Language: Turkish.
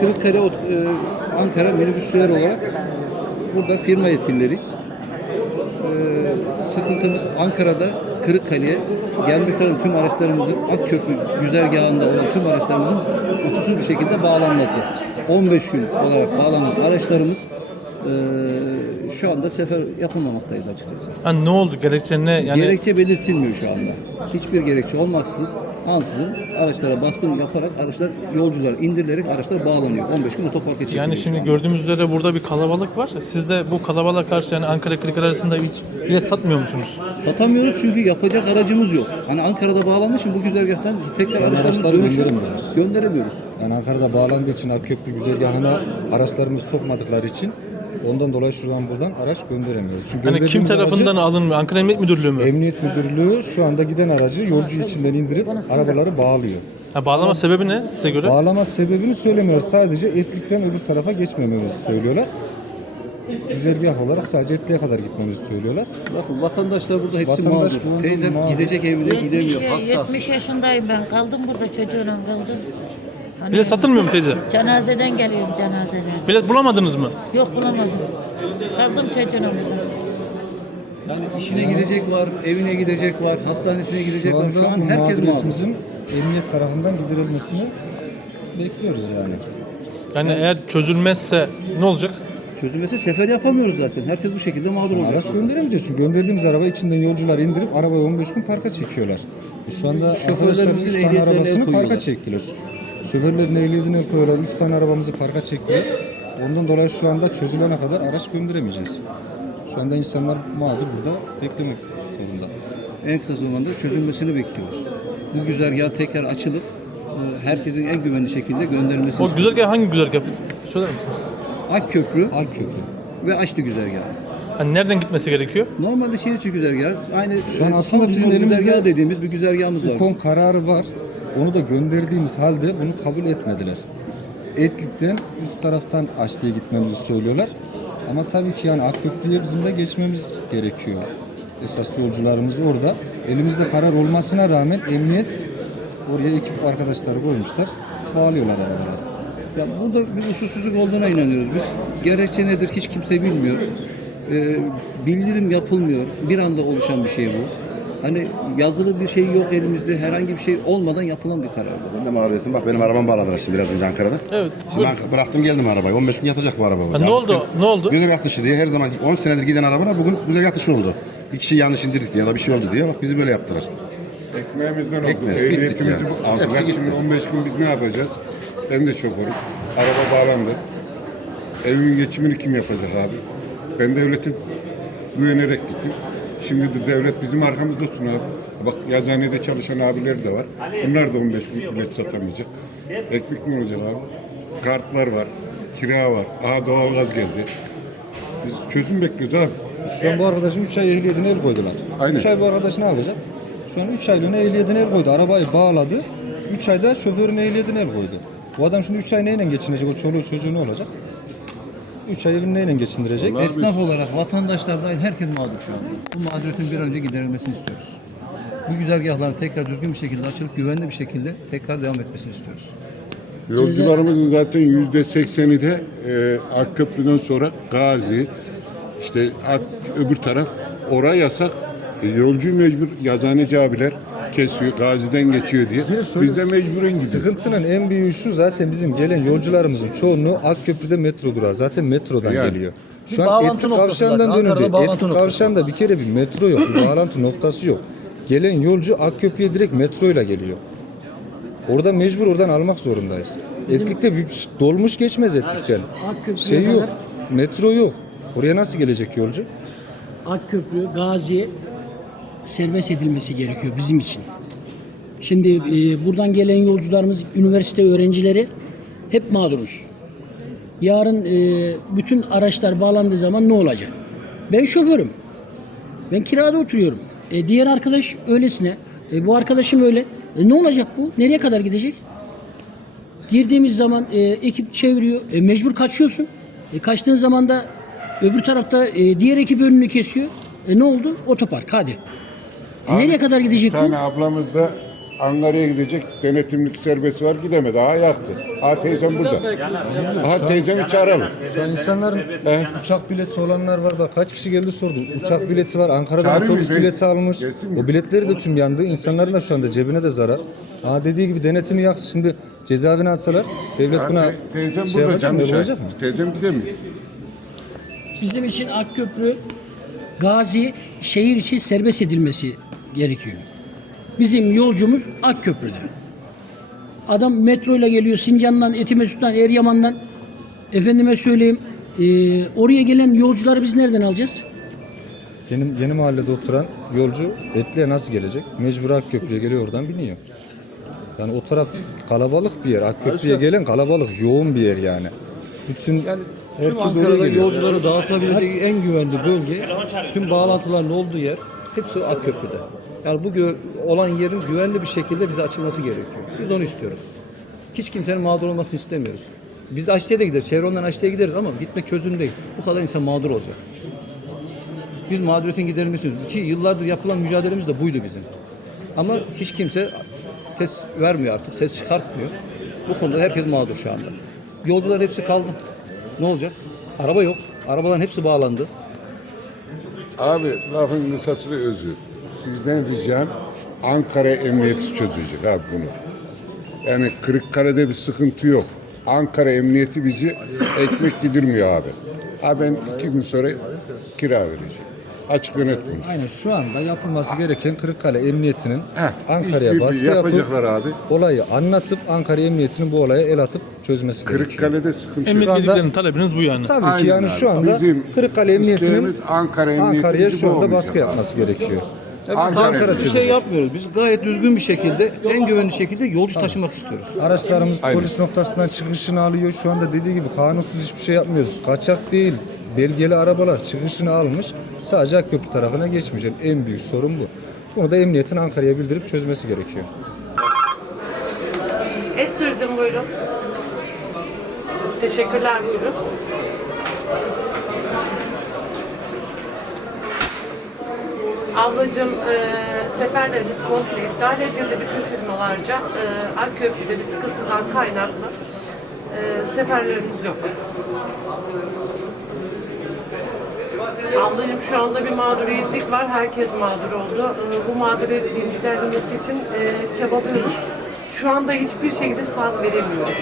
Kırıkkale e, Ankara minibüsler olarak burada firma yetkilileriyiz. E, sıkıntımız Ankara'da Kırıkkale'ye gelmekte olan tüm araçlarımızın Akköprü güzergahında olan tüm araçlarımızın usulsüz bir şekilde bağlanması. 15 gün olarak bağlanan araçlarımız e, şu anda sefer yapılmamaktayız açıkçası. Ha, ne oldu? Gerekçe ne? Yani Gerekçe belirtilmiyor şu anda. Hiçbir gerekçe olmaksızın ansızın araçlara baskın yaparak araçlar yolcular indirilerek araçlar bağlanıyor. 15 gün otoparka çekiliyor. yani şimdi gördüğümüz üzere burada bir kalabalık var. Siz de bu kalabalığa karşı yani Ankara Kırıkkale arasında hiç bilet satmıyor musunuz? Satamıyoruz çünkü yapacak aracımız yok. Hani Ankara'da bağlandığı için bu güzergahtan tekrar araçları dönüşü- gönderemiyoruz. Gönderemiyoruz. Yani Ankara'da bağlandığı için Akköprü güzergahına araçlarımızı sokmadıkları için ondan dolayı şu an buradan araç gönderemiyoruz. Çünkü Hani kim gönderdiğimiz tarafından aracı alınmıyor? Ankara Emniyet Müdürlüğü mü? Emniyet Müdürlüğü şu anda giden aracı yolcu içinden indirip arabaları bağlıyor. Ha, bağlama sebebi ne size göre? Bağlama sebebini söylemiyoruz. Sadece Etlik'ten öbür tarafa geçmememizi söylüyorlar. Güzergah olarak sadece Etlik'e kadar gitmemizi söylüyorlar. Bakın vatandaşlar burada hepsi Vatandaş mağdur. Teyzem mağdur. gidecek evine gidemiyor. 70, Hasta. 70 yaşındayım ben. Kaldım burada çocuğumla kaldım. Hani Bilet satılmıyor mu teyze? Cenazeden geliyorum cenazeden. Bilet bulamadınız mı? Yok bulamadım. Kaldım çocuğumla burada. Yani işine gidecek var, evine gidecek var, hastanesine gidecek Şu var. Şu an herkes mağdur. mağduriyetimizin emniyet tarafından giderilmesini bekliyoruz yani. Yani eğer çözülmezse ne olacak? Çözülmesi sefer yapamıyoruz zaten. Herkes bu şekilde mağdur olacak. Araç gönderemeyeceğiz çünkü gönderdiğimiz araba içinden yolcular indirip arabayı 15 gün parka çekiyorlar. E Şu anda arkadaşlar Şoförlerimizin 3 tane ehliyetlerine el arabasını parka koyuyorlar. çektiler. Şoförlerin ehliyetine el koyuyorlar. 3 tane arabamızı parka çektiler. Ondan dolayı şu anda çözülene kadar araç gönderemeyeceğiz. Şu anda insanlar mağdur burada beklemek zorunda. En kısa zamanda çözülmesini bekliyoruz. Bu güzergah tekrar açılıp e, herkesin en güvenli şekilde gönderilmesini O güzergah hangi güzergah? Söyler misiniz? Akköprü Akköprü. ve Açlı güzergahı. Hani nereden gitmesi gerekiyor? Normalde şehir içi güzergah. Aynı Şu an e, aslında bizim elimizde dediğimiz bir güzergahımız var. Bu kon kararı var. Onu da gönderdiğimiz halde bunu kabul etmediler. Etlik'ten üst taraftan Açlı'ya gitmemizi söylüyorlar. Ama tabii ki yani Akköprü'ye bizim de geçmemiz gerekiyor. Esas yolcularımız orada. Elimizde karar olmasına rağmen emniyet oraya ekip arkadaşları koymuşlar. Bağlıyorlar arabaları. Ya burada bir usulsüzlük olduğuna inanıyoruz biz. Gerekçe nedir hiç kimse bilmiyor. Ee, bildirim yapılmıyor. Bir anda oluşan bir şey bu. Hani yazılı bir şey yok elimizde. Herhangi bir şey olmadan yapılan bir karar bu. Ben de mağduriyetim. Bak benim arabam bağladılar şimdi biraz önce Ankara'da. Evet. Şimdi ben bıraktım geldim arabayı. 15 gün yatacak bu araba. Ha, ne oldu? Ne oldu? Güzergah dışı diye her zaman 10 senedir giden arabalar bugün güzergah dışı oldu. Bir kişi yanlış indirdik diye ya da bir şey oldu diye. Bak bizi böyle yaptılar. Ekmeğimizden oldu. Ehliyetimizi bittik ya. aldılar. Hepsi Şimdi gitti. 15 gün biz ne yapacağız? Ben de şoförüm. Araba bağlandı. Evimin geçimini kim yapacak abi? Ben devlete güvenerek gittim. Şimdi de devlet bizim arkamızdasın abi. Bak yazıhanede çalışan abiler de var. Bunlar da 15 gün bilet satamayacak. Ekmek ne olacak abi? Kartlar var, kira var. Aha doğalgaz geldi. Biz çözüm bekliyoruz abi. Şu an bu arkadaşın 3 ay ehliyetine el koydular. Aynen. 3 ay bu arkadaş ne yapacak? Şu an 3 aylığına ehliyetine el koydu. Arabayı bağladı. 3 ayda şoförün ehliyetine el koydu. Bu adam şimdi 3 ay neyle geçinecek? O çoluğu çocuğu ne olacak? 3 ay evini neyle geçindirecek? Esnaf olarak vatandaşlar dahil herkes mağdur şu anda. Bu mağduriyetin bir an önce giderilmesini istiyoruz. Bu güzergahların tekrar düzgün bir şekilde açılıp güvenli bir şekilde tekrar devam etmesini istiyoruz. Yolcularımızın zaten yüzde sekseni de e, Akköprü'den sonra Gazi, işte Ak, öbür taraf oraya yasak. E, yolcu mecbur yazaneci abiler kesiyor, Gazi'den geçiyor diye. Biz de mecburen gidiyoruz. Sıkıntının en büyüğü şu zaten bizim gelen yolcularımızın çoğunluğu Akköprü'de metro durağı. Zaten metrodan Yani. geliyor. Bir Şu an bağlantı Etlik noktası Kavşağı'ndan zaten. Ankara'da dönüldü. bağlantı Etlik noktası. Kavşağı'nda bir kere bir metro yok. Bir bağlantı noktası yok. Gelen yolcu Akköprü'ye direkt metroyla geliyor. Orada mecbur oradan almak zorundayız. Etlik'te bir dolmuş geçmez Etlik'ten. Akköprü'ye Şey yok. kadar Metro yok. Oraya nasıl gelecek yolcu? Akköprü, Gazi serbest edilmesi gerekiyor bizim için. Şimdi e, buradan gelen yolcularımız, üniversite öğrencileri hep mağduruz. Yarın e, bütün araçlar bağlandığı zaman ne olacak? Ben şoförüm. Ben kirada oturuyorum. E, diğer arkadaş öylesine. E, bu arkadaşım öyle. E, ne olacak bu? Nereye kadar gidecek? Girdiğimiz zaman e, ekip çeviriyor. E, mecbur kaçıyorsun. E, kaçtığın zaman da öbür tarafta e, diğer ekip önünü kesiyor. E, ne oldu? Otopark hadi. E, nereye kadar gidecek Bir bu? tane ablamız da Ankara'ya gidecek denetimlik serbest var gidemedi. Aha yaktı. Aha teyzem burada. Aha teyzemi çağıralım. Şu an insanların uçak bileti olanlar var. Bak kaç kişi geldi sordu. Uçak bileti var. Ankara'dan otobüs mı? Ben- bileti almış. Gelsin mi? O biletleri de tüm yandı. İnsanların da şu anda cebine de zarar. Aa dediği gibi denetimi yaksın. Şimdi cezaevine atsalar devlet buna Te- teyzem şey burada yapacak mı? canlı Olacak mı? şahit. Teyzem gidemiyor. Bizim için Akköprü, Gazi şehir içi serbest edilmesi gerekiyor. Bizim yolcumuz Akköprü'de. Adam metro ile geliyor Sincan'dan, Etimesut'tan, Eryaman'dan. Efendime söyleyeyim, e, oraya gelen yolcuları biz nereden alacağız? Yeni, yeni mahallede oturan yolcu Etli'ye nasıl gelecek? Mecbur Akköprü'ye geliyor oradan biniyor. Yani o taraf kalabalık bir yer. Akköprü'ye gelen kalabalık, yoğun bir yer yani. Bütün Yani tüm herkes oraya Ankara'da geliyor. yolcuları dağıtabileceği en güvenli bölge, tüm bağlantıların olduğu yer hepsi Akköprü'de. Yani bu olan yerin güvenli bir şekilde bize açılması gerekiyor. Biz onu istiyoruz. Hiç kimsenin mağdur olmasını istemiyoruz. Biz Aşti'ye de gideriz, Çevron'dan Aşti'ye gideriz ama gitmek çözüm değil. Bu kadar insan mağdur olacak. Biz mağduriyetin giderilmesi ki yıllardır yapılan mücadelemiz de buydu bizim. Ama hiç kimse ses vermiyor artık, ses çıkartmıyor. Bu konuda herkes mağdur şu anda. Yolcular hepsi kaldı. Ne olacak? Araba yok. Arabaların hepsi bağlandı. Abi lafın kısası ve özü. Sizden ricam Ankara Emniyeti çözecek abi bunu. Yani Kırıkkale'de bir sıkıntı yok. Ankara Emniyeti bizi ekmek yedirmiyor abi. Abi ben iki gün sonra kira vereceğim. Açık konuş. Aynen şu anda yapılması gereken Kırıkkale Emniyeti'nin Heh, Ankara'ya işbirliği baskı yapıp yapacaklar abi. olayı anlatıp Ankara Emniyeti'nin bu olaya el atıp çözmesi gerekiyor. Kırıkkale'de sıkıntı. Emniyet anda- talebiniz bu yani. Tabii Aynen ki yani abi. şu anda Bizim Kırıkkale Emniyeti'nin isteğimiz Ankara Emniyeti Ankara'ya bizi şu anda boğmayacak baskı abi. yapması gerekiyor. Ankara Ankara bir çözecek. şey yapmıyoruz. Biz gayet düzgün bir şekilde, en güvenli şekilde yolcu taşımak istiyoruz. Araçlarımız Aynen. polis noktasından çıkışını alıyor. Şu anda dediği gibi kanunsuz hiçbir şey yapmıyoruz. Kaçak değil. Belgeli arabalar çıkışını almış. Sadece Akköprü tarafına. Yani en büyük sorun bu. Bunu da emniyetin Ankara'ya bildirip çözmesi gerekiyor. Esturizm buyurun. Teşekkürler buyurun. Ablacığım e, seferlerimiz komple iptal edildi bütün firmalarca. E, Akköprü'de bir sıkıntıdan kaynaklı e, seferlerimiz yok. Ablacığım şu anda bir mağduriyetlik var. Herkes mağdur oldu. E, bu mağduriyetin giderilmesi için e, çabalıyoruz. Şu anda hiçbir şekilde saat veremiyoruz.